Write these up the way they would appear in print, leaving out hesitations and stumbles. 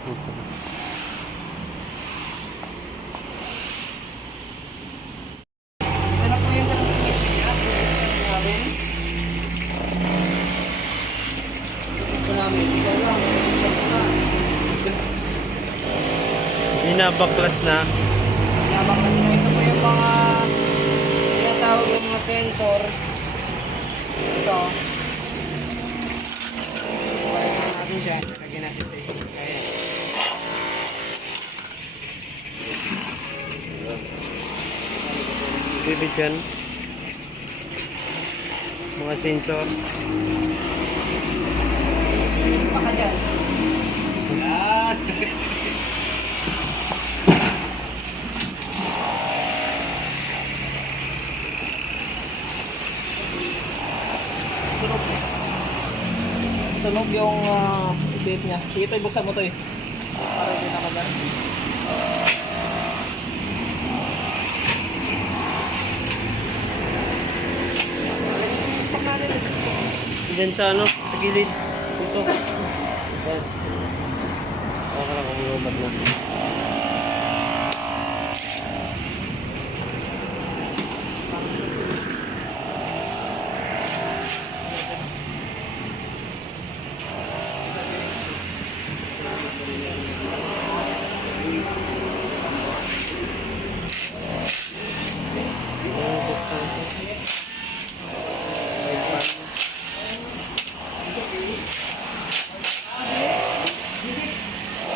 Ano po yung transmission niya? Namin. Ito namin. Ito lang. Binabaklas na. Nabaklas na. Ito po yung mga tinatawag yung mga sensor. Ito. Balikan natin siya. Lagyan natin sa isang kaya. Bibig dyan. Mga sensor. Baka dyan. Yan. Sunog yung tape niya. Sige ito, ibuksan mo ito eh. Para hindi na magan. Diyan sa ano, sa gilid. Ito. Yan. Baka lang kung lumat na.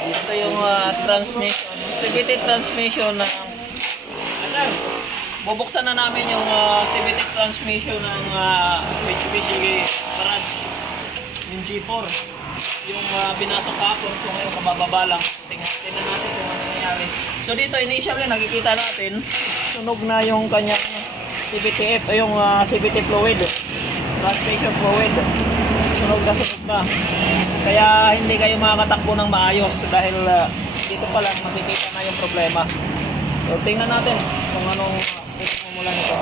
Ito yung transmission. CVT transmission na bubuksan na namin yung CVT transmission ng Mitsubishi Garage. Yung G4. Yung binasok kapon. So ngayon kabababa lang. Tingnan natin kung ano nangyayari. So dito initially nakikita natin sunog na yung kanyang CVT o yung CVT fluid. Transmission fluid. Sunog na. Kaya hindi kayo makakatakbo ng maayos dahil dito pa lang makikita na yung problema. So tingnan natin kung anong pagmumula nito.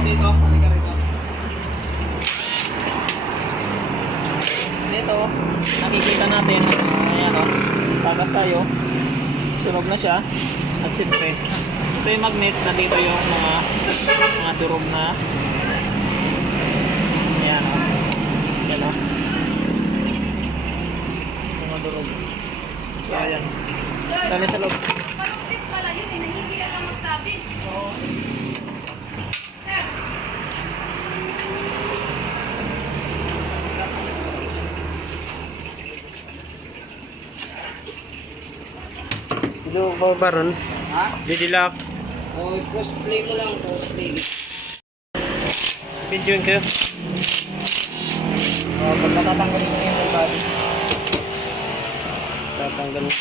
Dito, halika rito. Dito, nakikita natin, ayan o, takas tayo, sunog na siya, at siyempre, ito yung magnet, nandito yung mga durog na, ayan o, ayan o, mga durog, so ayan, dali sa loob. Parang please pala yun eh, nahihiya lang magsabi. Oo. Sir, Ilo ba baron? Ha? Didilak. O, cross play mo lang, cross play. Video yun kayo. O, pag natatanggalin mo na yung body. Tatanggal mo.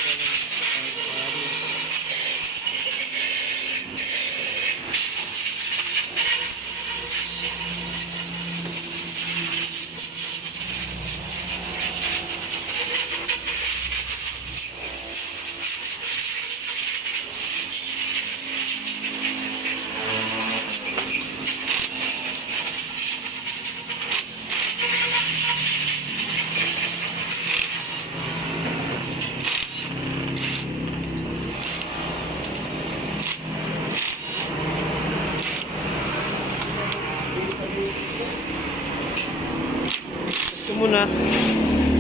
Ito muna.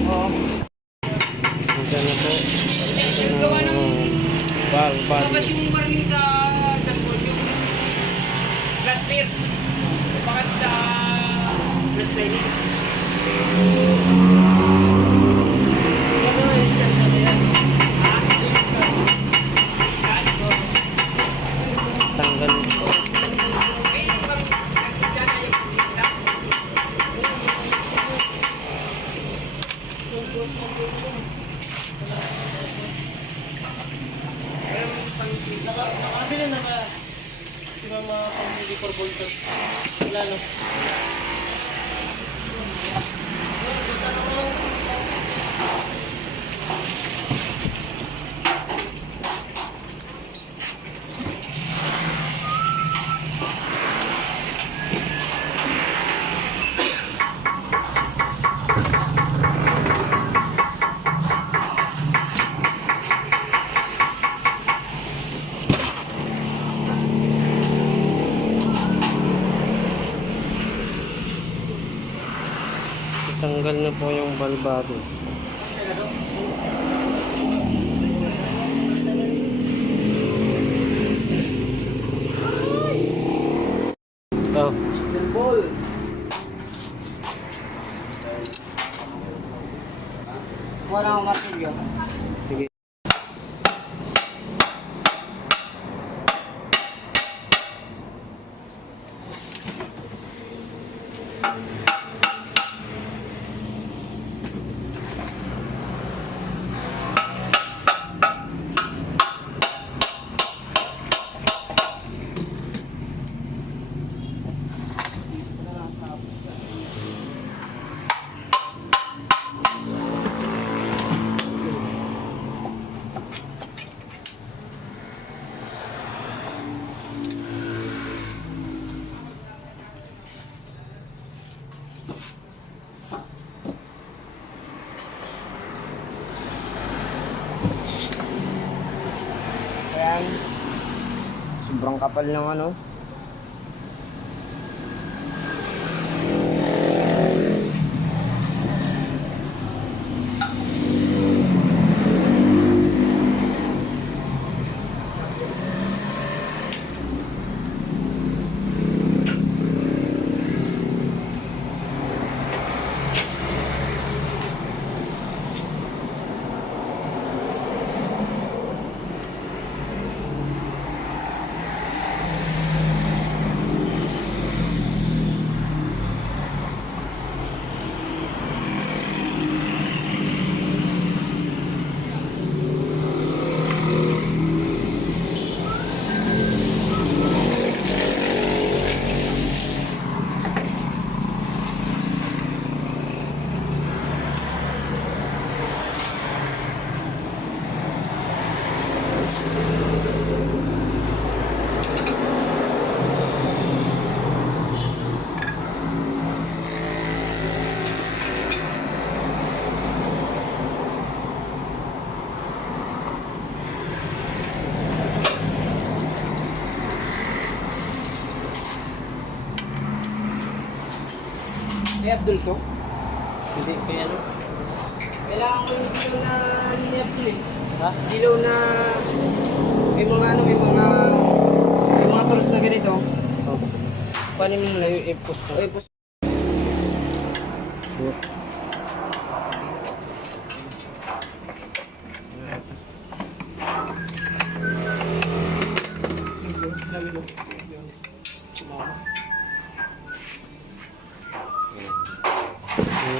Oo. Diyan na po. yung gawa ng Bag. labas yung warning sa dashboard yung flat speed. Bakit sa flat sliding? Tanggal ito. Nakabili na ba? Si Mama pang 4 volts. Wala no? Tanggal na po yung balbado. Oh. Ball. Wala akong matilyo. Sige. Ayan. Sobrang kapal ng ano. May Abdul to? Hindi, kaya ano? Kailangan ko yung dilaw na ni Abdul eh. Ha? Dilaw na may mga ano, may mga tools na ganito. Oh. Paano mo muna yung i-post ko? Okay, pos.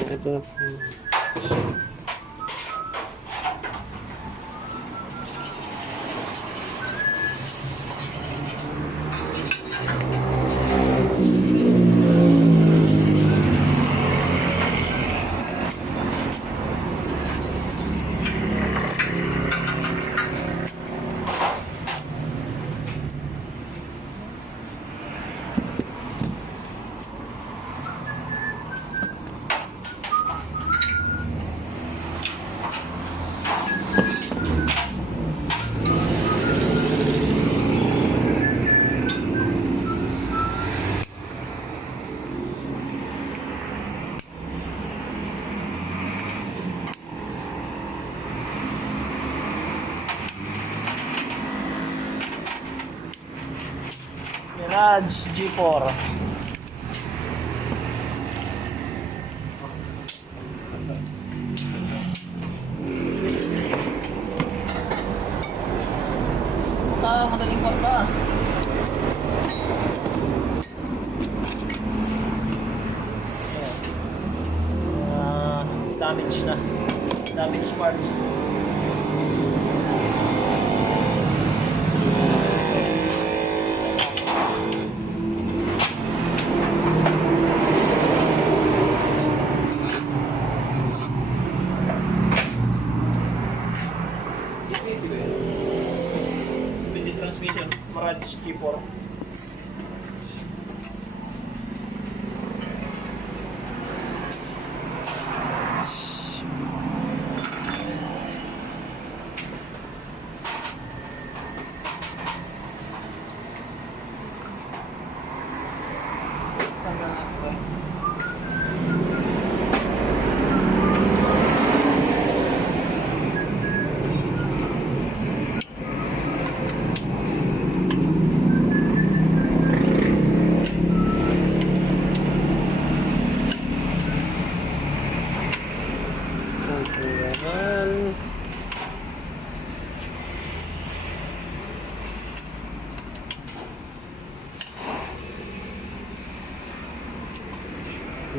Ito na. Mirage G4. Madaling porta. Damage na. Damage parts. transmission, Mirage G4. Tanggalan.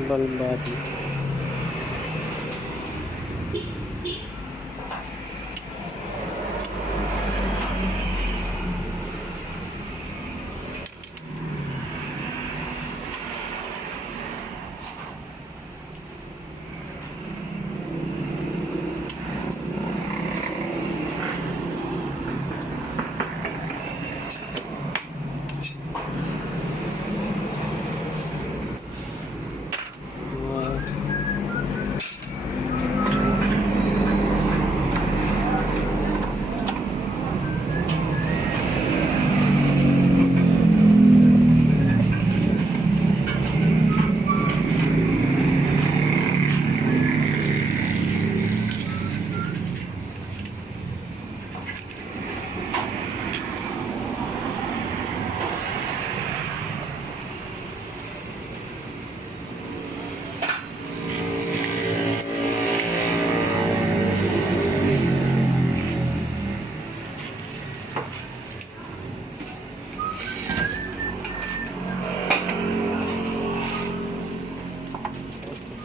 Ball body.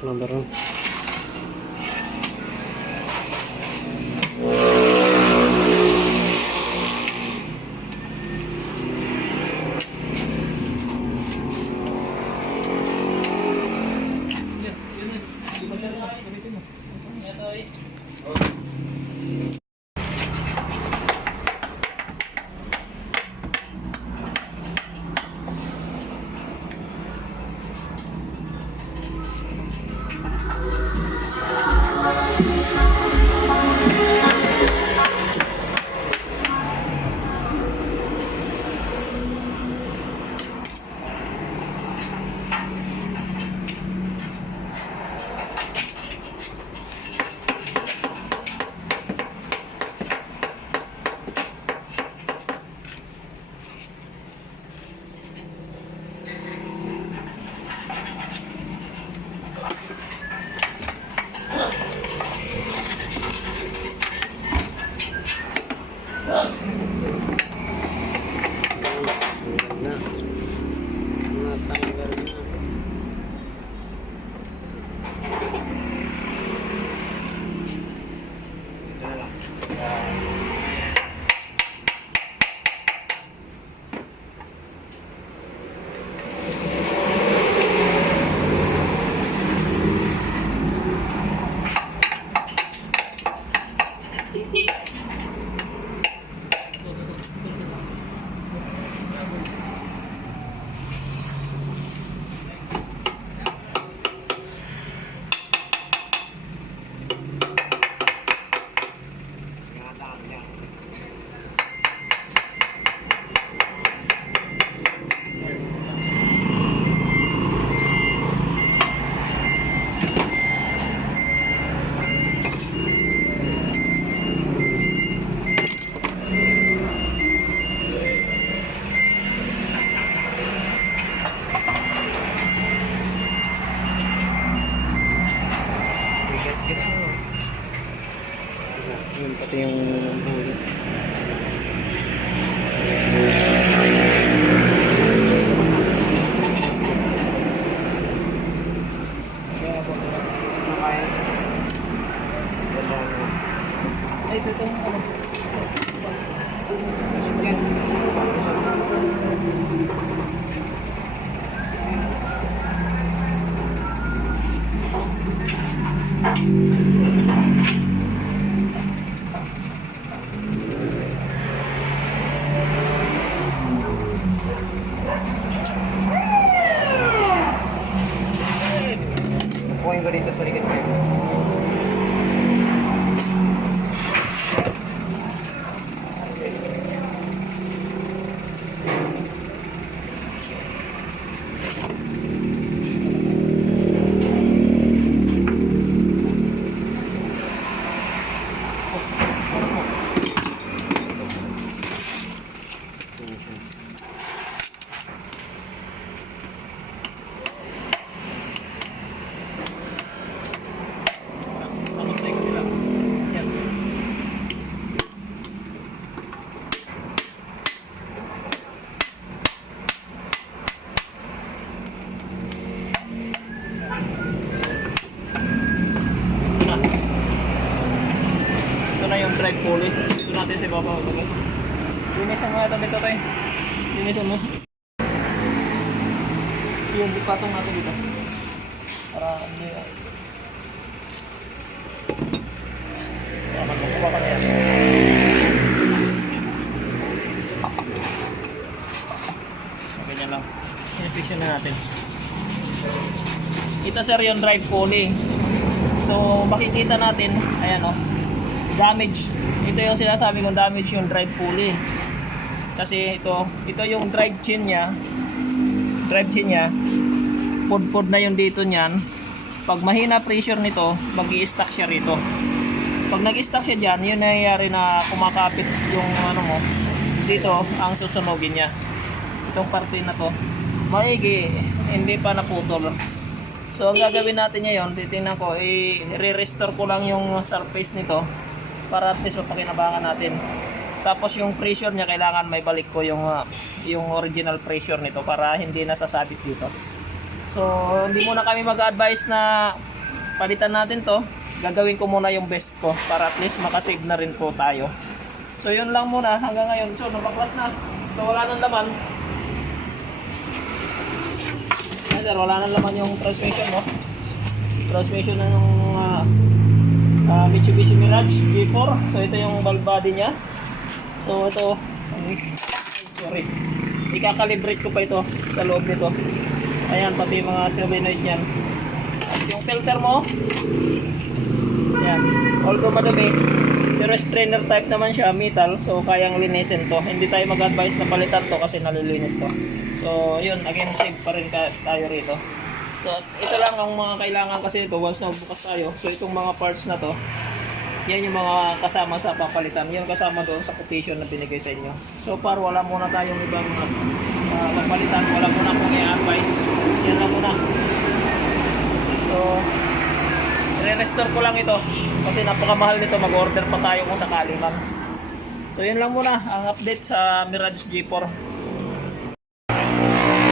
Number 1. pulley. Ito natin sa ibabaw. Okay? Linisan mo ito dito tayo. Linisan mo. Yung patong natin dito. Para hindi... Para magkukuha kami yan. Ganyan lang. Inspection na natin. Ito sir yung drive pulley. So makikita natin, ayan o, damage. Ito yung sinasabi kong damage yung drive pulley. Kasi ito yung drive chain niya. Pud-pud na yung dito niyan. Pag mahina pressure nito, mag-i-stack siya rito. Pag nag-stack siya dyan, yun nangyayari na kumakapit yung ano mo. Dito, ang susunogin niya. Itong parte na to, maigi, hindi pa naputol. So ang gagawin natin ngayon, titingnan ko, i-restore ko lang yung surface nito para at least mapakinabangan natin. Tapos yung pressure niya, kailangan may balik ko yung original pressure nito para hindi nasasabit dito. So hindi muna kami mag-advise na palitan natin to. Gagawin ko muna yung best ko para at least makasave na rin po tayo. So yun lang muna hanggang ngayon. So nabaklas na. So wala nang laman. Sir, wala nang laman yung transmission mo. Transmission na yung Mitsubishi Mirage G4. So ito yung valve body niya. So ito, sorry, ikakalibrate ko pa ito sa loob nito. Ayan, pati yung mga solenoid niyan. At yung filter mo, ayan, although madumi, pero strainer type naman siya, metal, so kayang linisin to. Hindi tayo mag-advise na palitan to kasi nalilinis to. So yun, again, save pa rin tayo rito. So ito lang ang mga kailangan kasi ito once na bukas tayo. So itong mga parts na to, yan yung mga kasama sa papalitan. Yan kasama doon sa quotation na binigay sa inyo. So far, wala muna tayong ibang papalitan. Wala muna akong i-advise. Yan lang muna. So, re-restore ko lang ito. Kasi napakamahal nito. Mag-order pa tayo kung sakali man. So, yun lang muna ang update sa Mirage G4.